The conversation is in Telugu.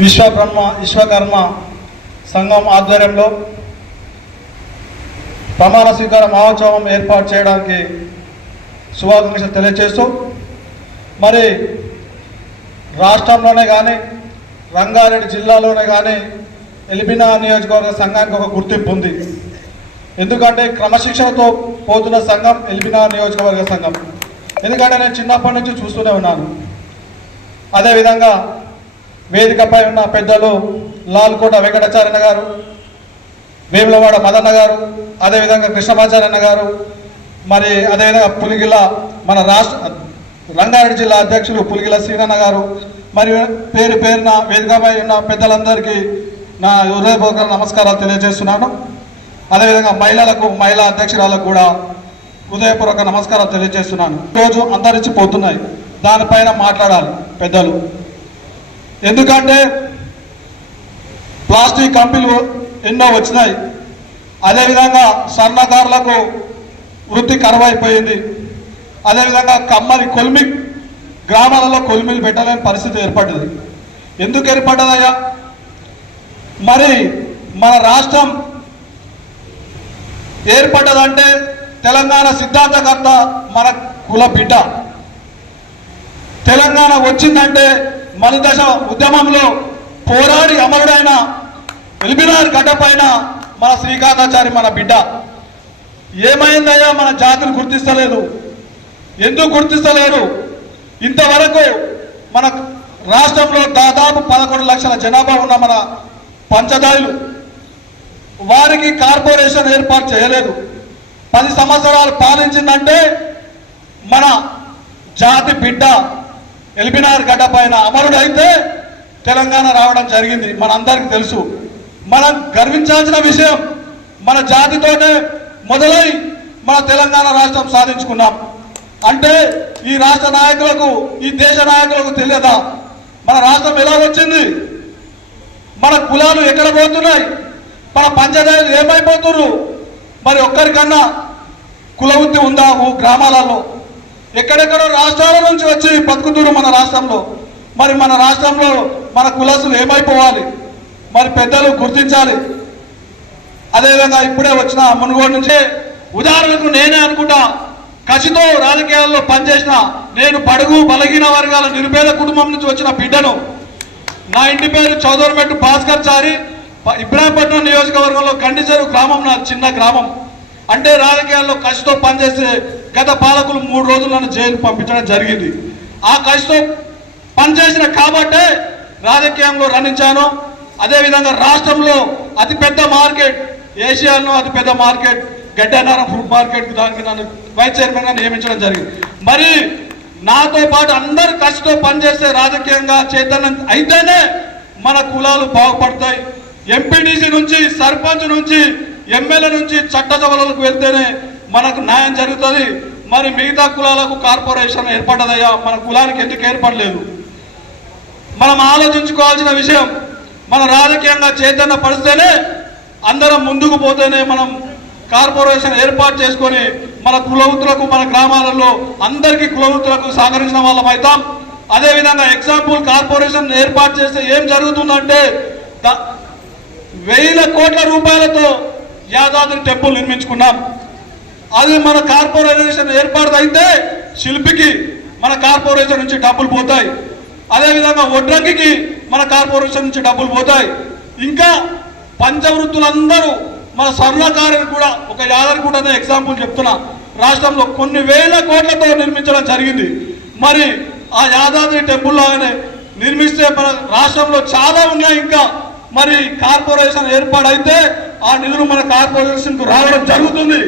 విశ్వకర్మ విశ్వకర్మ సంఘం ఆధ్వర్యంలో ప్రమాణ స్వీకార మహోత్సవం ఏర్పాటు చేయడానికి శుభాకాంక్షలు తెలియజేస్తూ మరి రాష్ట్రంలోనే కానీ రంగారెడ్డి జిల్లాలోనే కానీ ఎలిబినా నియోజకవర్గ సంఘానికి ఒక గుర్తింపు ఉంది. ఎందుకంటే క్రమశిక్షణతో పోతున్న సంఘం ఎలిబినా నియోజకవర్గ సంఘం. ఎందుకంటే నేను చిన్నప్పటి నుంచి చూస్తూనే ఉన్నాను. అదేవిధంగా వేదికపై ఉన్న పెద్దలు లాల్కోట వెంకటాచార్యన్న గారు వేములవాడ మదన్న గారు అదేవిధంగా కృష్ణమాచార్యన్న గారు మరి అదేవిధంగా పులిగిల మన రాష్ట్ర రంగారెడ్డి జిల్లా అధ్యక్షులు పులిగిల శ్రీనన్న గారు మరి పేరు పేరున వేదికపై ఉన్న పెద్దలందరికీ నా హృదయపూర్వక నమస్కారాలు తెలియజేస్తున్నాను. అదేవిధంగా మహిళలకు మహిళా అధ్యక్షురాలకు కూడా హృదయపూర్వక నమస్కారాలు తెలియజేస్తున్నాను. రోజు అంతరించిపోతున్నాయి దానిపైన మాట్లాడాలి పెద్దలు. ఎందుకంటే ప్లాస్టిక్ కంపెనీలు ఎన్నో వచ్చినాయి. అదేవిధంగా సన్నకారులకు వృత్తి కరువైపోయింది. అదేవిధంగా కమ్మరి కొలిమి గ్రామాలలో కొలిమిలు పెట్టలేని పరిస్థితి ఏర్పడ్డది. ఎందుకు ఏర్పడ్డదయ్యా? మరి మన రాష్ట్రం ఏర్పడ్డదంటే తెలంగాణ సిద్ధాంతకర్త మన కుల బిడ్డ. తెలంగాణ వచ్చిందంటే మలిదశ ఉద్యమంలో పోరాడి అమరుడైన ఎల్బినార్ గడ్డ పైన మన శ్రీకాంతాచారి మన బిడ్డ. ఏమైందయ్యా? మన జాతిని గుర్తిస్తలేదు. ఎందుకు గుర్తిస్తలేరు ఇంతవరకు మన రాష్ట్రంలో దాదాపు పదకొండు లక్షల జనాభా ఉన్న మన పంచదాయులు వారికి కార్పొరేషన్ ఏర్పాటు చేయలేదు. పది సంవత్సరాలు పాలించిందంటే మన జాతి బిడ్డ. ఎల్బినార్ గడ్డ పైన అమరుడైతే తెలంగాణ రావడం జరిగింది. మనందరికీ తెలుసు. మనం గర్వించాల్సిన విషయం మన జాతితోనే మొదలై మన తెలంగాణ రాష్ట్రం సాధించుకున్నాం. అంటే ఈ రాష్ట్ర నాయకులకు ఈ దేశ నాయకులకు తెలియదా? మన రాష్ట్రం ఎలా వచ్చింది? మన కులాలు ఎక్కడ పోతున్నాయి? మన పంచాయతీలు ఏమైపోతున్నారు మరి ఒక్కరికన్నా కుల వృత్తి ఉందా ఊ గ్రామాలలో? ఎక్కడెక్కడో రాష్ట్రాల నుంచి వచ్చి బతుకుతున్నారు మన రాష్ట్రంలో. మరి మన రాష్ట్రంలో మన కులసులు ఏమైపోవాలి? మరి పెద్దలు గుర్తించాలి. అదేవిధంగా ఇప్పుడే వచ్చిన మునుగోడు నుంచి ఉదాహరణకు నేనే అనుకుంటా కసితో రాజకీయాల్లో పనిచేసిన నేను పడుగు బలహీన వర్గాల నిరుపేద కుటుంబం నుంచి వచ్చిన బిడ్డను నా ఇంటి పేరు చౌదరిమెట్టు భాస్కర్ చారి ఇబ్రాహీంపట్నం నియోజకవర్గంలో గండిచెరు గ్రామం నా చిన్న గ్రామం. అంటే రాజకీయాల్లో కసితో పనిచేసే గత పాలకులు మూడు రోజులు నన్ను జైలు పంపించడం జరిగింది. ఆ కసితో పనిచేసిన కాబట్టే రాజకీయంలో రణించాను అదేవిధంగా రాష్ట్రంలో అతిపెద్ద మార్కెట్ ఏషియాలో అతిపెద్ద మార్కెట్ గడ్డనారం ఫుడ్ మార్కెట్ దానికి నన్ను వైస్ చైర్మన్గా నియమించడం జరిగింది. మరి నాతో పాటు అందరు కసితో పనిచేస్తే రాజకీయంగా చైతన్యం అయితేనే మన కులాలు బాగుపడతాయి. ఎంపీటీసీ నుంచి సర్పంచ్ నుంచి ఎమ్మెల్యే నుంచి చట్టసభలకు వెళ్తేనే మనకు న్యాయం జరుగుతుంది. మరి మిగతా కులాలకు కార్పొరేషన్ ఏర్పడ్డదయ్యా. మన కులానికి ఎందుకు ఏర్పడలేదు? మనం ఆలోచించుకోవాల్సిన విషయం మన రాజకీయంగా చైతన్య పడితేనే అందరం ముందుకు పోతేనే మనం కార్పొరేషన్ ఏర్పాటు చేసుకొని మన కులవృత్తులకు మన గ్రామాలలో అందరికీ కులవృత్తులకు సహకరించిన వాళ్ళం అవుతాం. అదేవిధంగా ఎగ్జాంపుల్ కార్పొరేషన్ ఏర్పాటు చేస్తే ఏం జరుగుతుందంటే వేల కోట్ల రూపాయలతో యాదాద్రి టెంపుల్ నిర్మించుకున్నాం. అది మన కార్పొరేషన్ ఏర్పాటు అయితే శిల్పికి మన కార్పొరేషన్ నుంచి డబ్బులు పోతాయి. అదేవిధంగా వడ్రంగికి మన కార్పొరేషన్ నుంచి డబ్బులు పోతాయి. ఇంకా పంచవృత్తులందరూ మన స్వర్ణకారుని కూడా ఒక యాదరి కూడా ఎగ్జాంపుల్ చెప్తున్నా. రాష్ట్రంలో కొన్ని వేల కోట్లతో నిర్మించడం జరిగింది. మరి ఆ యాదాద్రి టెంపుల్ లాగానే నిర్మిస్తే మన రాష్ట్రంలో చాలా ఉన్నాయి ఇంకా. మరి కార్పొరేషన్ ఏర్పాడైతే ఆ నిధులు మన కార్పొరేషన్కు రావడం జరుగుతుంది.